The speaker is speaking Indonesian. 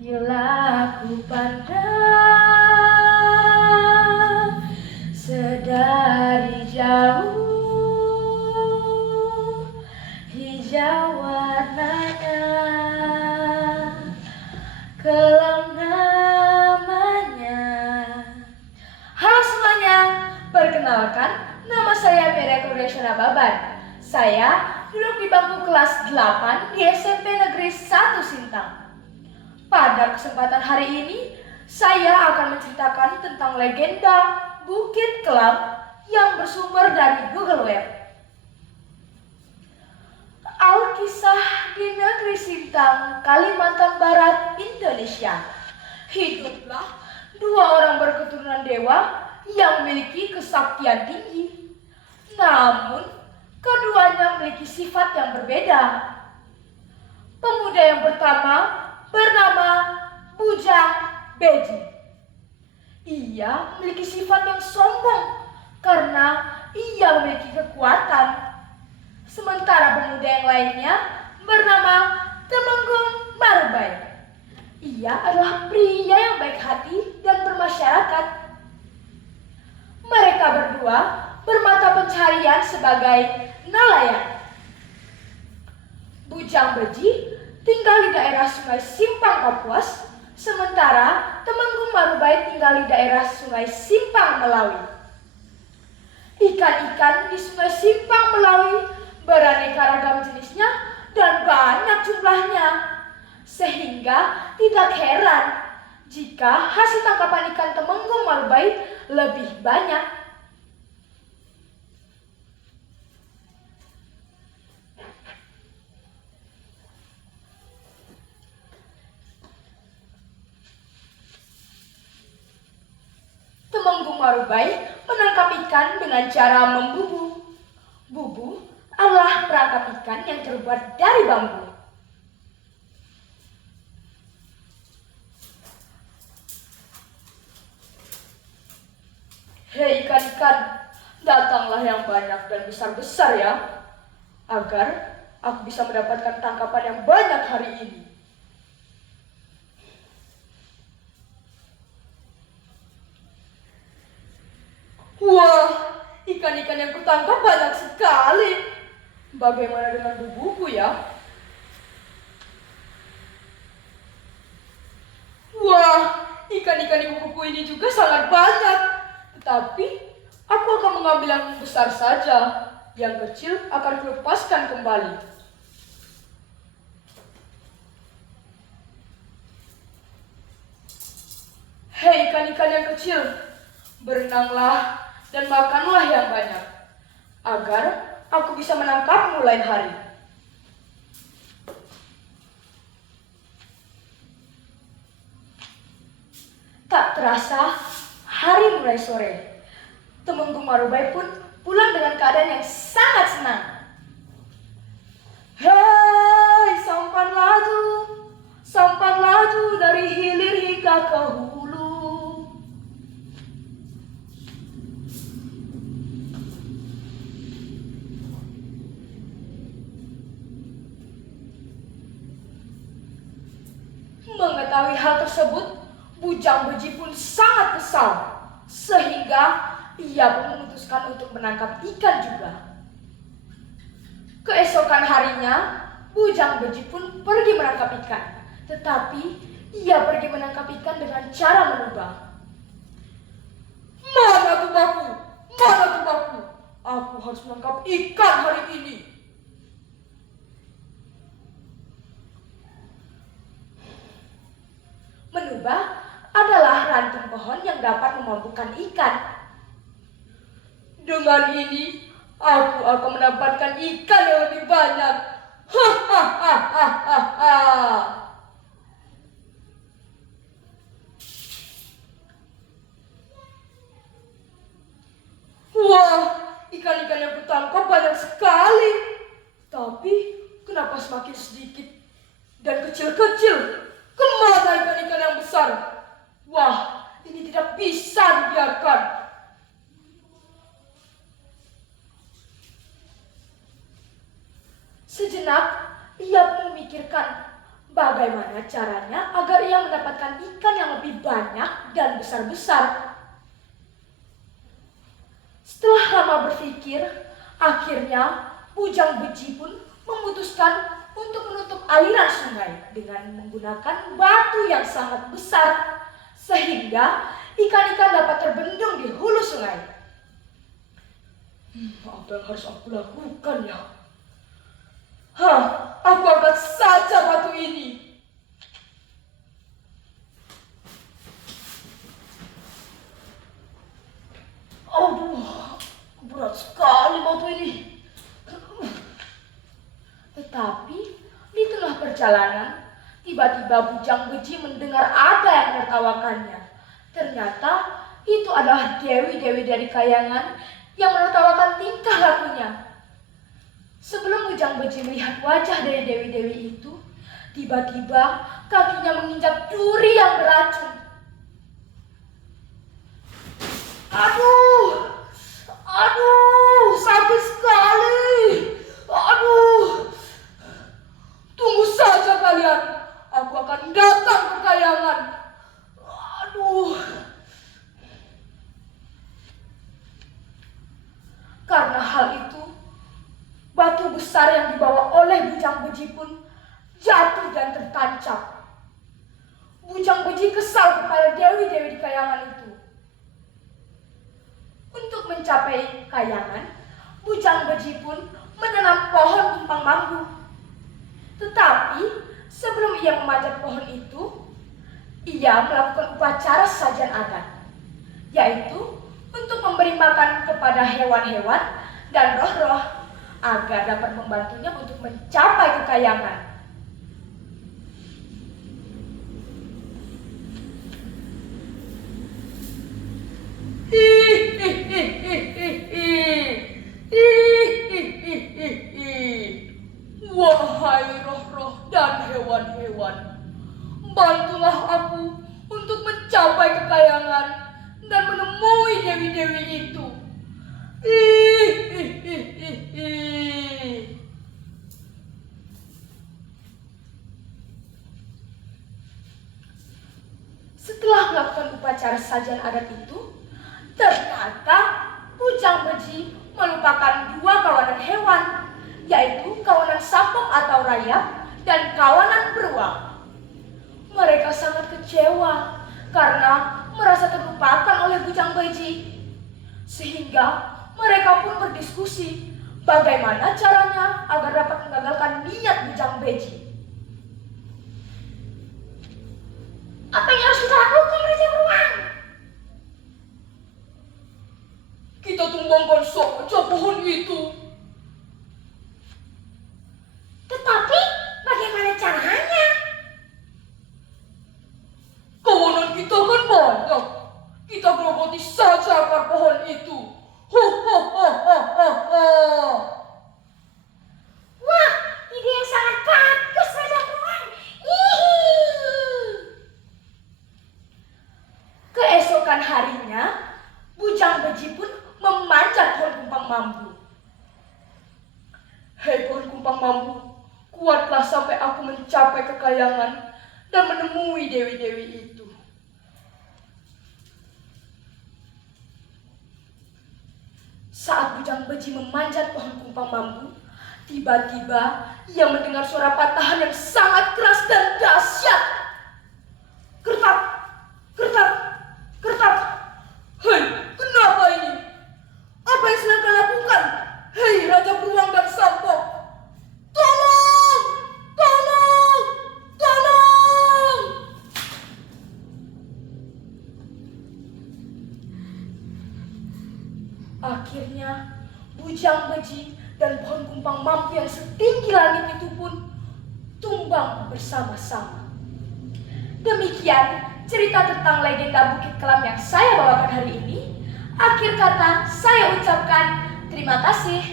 Bila ku pandang sedari jauh, hijau warnanya, kelam namanya. Halo semuanya, perkenalkan, nama saya Mira Kurniasha Baban. Saya duduk di bangku kelas 8 di SMP Negeri 1 Sintang. Pada kesempatan hari ini, saya akan menceritakan tentang legenda Bukit Kelam yang bersumber dari Google Web. Alkisah di Negeri Sintang, Kalimantan Barat, Indonesia. Hiduplah dua orang berketurunan dewa yang memiliki kesaktian tinggi. Namun, keduanya memiliki sifat yang berbeda. Pemuda yang pertama bernama Bujang Beji. Ia memiliki sifat yang sombong karena ia memiliki kekuatan. Sementara pemuda yang lainnya bernama Temenggung Marbai. Ia adalah pria yang baik hati dan bermasyarakat. Mereka berdua bermata pencaharian sebagai nelayan. Bujang Beji tinggal di daerah Sungai Simpang Kapuas, sementara Temenggung Marbai tinggal di daerah Sungai Simpang Melawi. Ikan-ikan di Sungai Simpang Melawi beraneka ragam jenisnya dan banyak jumlahnya, sehingga tidak heran jika hasil tangkapan ikan Temenggung Marbai lebih banyak. Temenggung Marbai menangkap ikan dengan cara membubu. Bubu adalah perangkap ikan yang terbuat dari bambu. Hei ikan-ikan, datanglah yang banyak dan besar-besar ya, agar aku bisa mendapatkan tangkapan yang banyak hari ini. Wah, ikan-ikan yang kutangkap banyak sekali. Bagaimana dengan bubuku ya? Wah, ikan-ikan di bubuku ini juga sangat banyak. Tetapi, aku akan mengambil yang besar saja. Yang kecil akan kulepaskan kembali. Hei ikan-ikan yang kecil, berenanglah dan makanlah yang banyak, agar aku bisa menangkapmu lain hari. Tak terasa, hari mulai sore. Temenggung Marbai pun pulang dengan keadaan yang sangat senang. Hei, sampan laju dari hilir hingga ke hulu. Mengetahui hal tersebut, Bujang Beji pun sangat kesal, sehingga ia pun memutuskan untuk menangkap ikan juga. Keesokan harinya, Bujang Beji pun pergi menangkap ikan, tetapi ia pergi menangkap ikan dengan cara menubang. Mana tubaku? Mana tubaku? Aku harus menangkap ikan hari ini. Menubah adalah ranting pohon yang dapat memampukan ikan. Dengan ini, aku akan mendapatkan ikan yang lebih banyak. Hahaha. Wah, ikan-ikan yang kutangkap banyak sekali. Tapi, kenapa semakin sedikit dan kecil-kecil? Kemana ikan-ikan yang besar? Wah, ini tidak bisa dibiarkan. Sejenak, ia memikirkan bagaimana caranya agar ia mendapatkan ikan yang lebih banyak dan besar-besar. Setelah lama berpikir, akhirnya Bujang Beji pun memutuskan untuk menutup aliran sungai dengan menggunakan batu yang sangat besar, sehingga ikan-ikan dapat terbendung di hulu sungai. Apa yang harus aku lakukan ya? Aku angkat saja batu ini. Aduh, berat sekali batu ini. Tetapi di tengah perjalanan, tiba-tiba Bujang Beji mendengar ada yang menertawakannya. Ternyata itu adalah dewi-dewi dari kayangan yang menertawakan tingkah lakunya. Sebelum Bujang Beji melihat wajah dari dewi-dewi itu, tiba-tiba kakinya menginjak duri yang beracun. Aduh, sakit sekali. Aduh, tunggu saja kalian, aku akan datang ke kayangan. Aduh. Karena hal itu, batu besar yang dibawa oleh Bujang Beji pun jatuh dan tertancap. Bujang Beji kesal kepada dewi-dewi di kayangan itu. Untuk mencapai kayangan, Bujang Beji pun menanam pohon tumpang bambu. Tetapi sebelum ia memanjat pohon itu, ia melakukan upacara sajian adat, yaitu untuk memberi makan kepada hewan-hewan dan roh-roh agar dapat membantunya untuk mencapai kekayangan. Wahai roh-roh dan hewan-hewan, bantulah aku untuk mencapai kekayangan dan menemui dewi-dewi itu. Setelah melakukan upacara sajian adat itu, ternyata Bujang Beji melupakan dua kawanan hewan, yaitu kawanan sampok atau rayap dan kawanan beruang. Mereka sangat kecewa karena merasa terlupakan oleh Bujang Beji. Sehingga mereka pun berdiskusi bagaimana caranya agar dapat mengagalkan niat Bujang Beji. Apa yang harus kita lakukan, Raja Beruang? Kita tumbangkan saja pohon itu. Tetapi bagaimana caranya? Kawanan kita kan banyak. Kita gerogoti saja akar pohon itu. Wah, ide yang sangat bagus, Raja Beruang. Keesokan harinya, Bujang Beji pun memanjat pohon kumpang bambu. Hei pohon kumpang bambu, kuatlah sampai aku mencapai kekayangan dan menemui dewi-dewi itu. Saat Bujang Beji memanjat pohon kumpang bambu, tiba-tiba ia mendengar suara patahan yang sangat keras dan dahsyat. Gertak, gertak, gertak. Hei, kenapa ini? Apa yang sedang kau lakukan? Hei Raja Beruang dan Sampok, tolong, tolong, tolong. Akhirnya Bujang Beji dan pohon kumpang bambu yang setinggi langit itu pun tumbang bersama-sama. Demikian cerita tentang legenda Bukit Kelam yang saya bawakan hari ini. Akhir kata saya ucapkan terima kasih.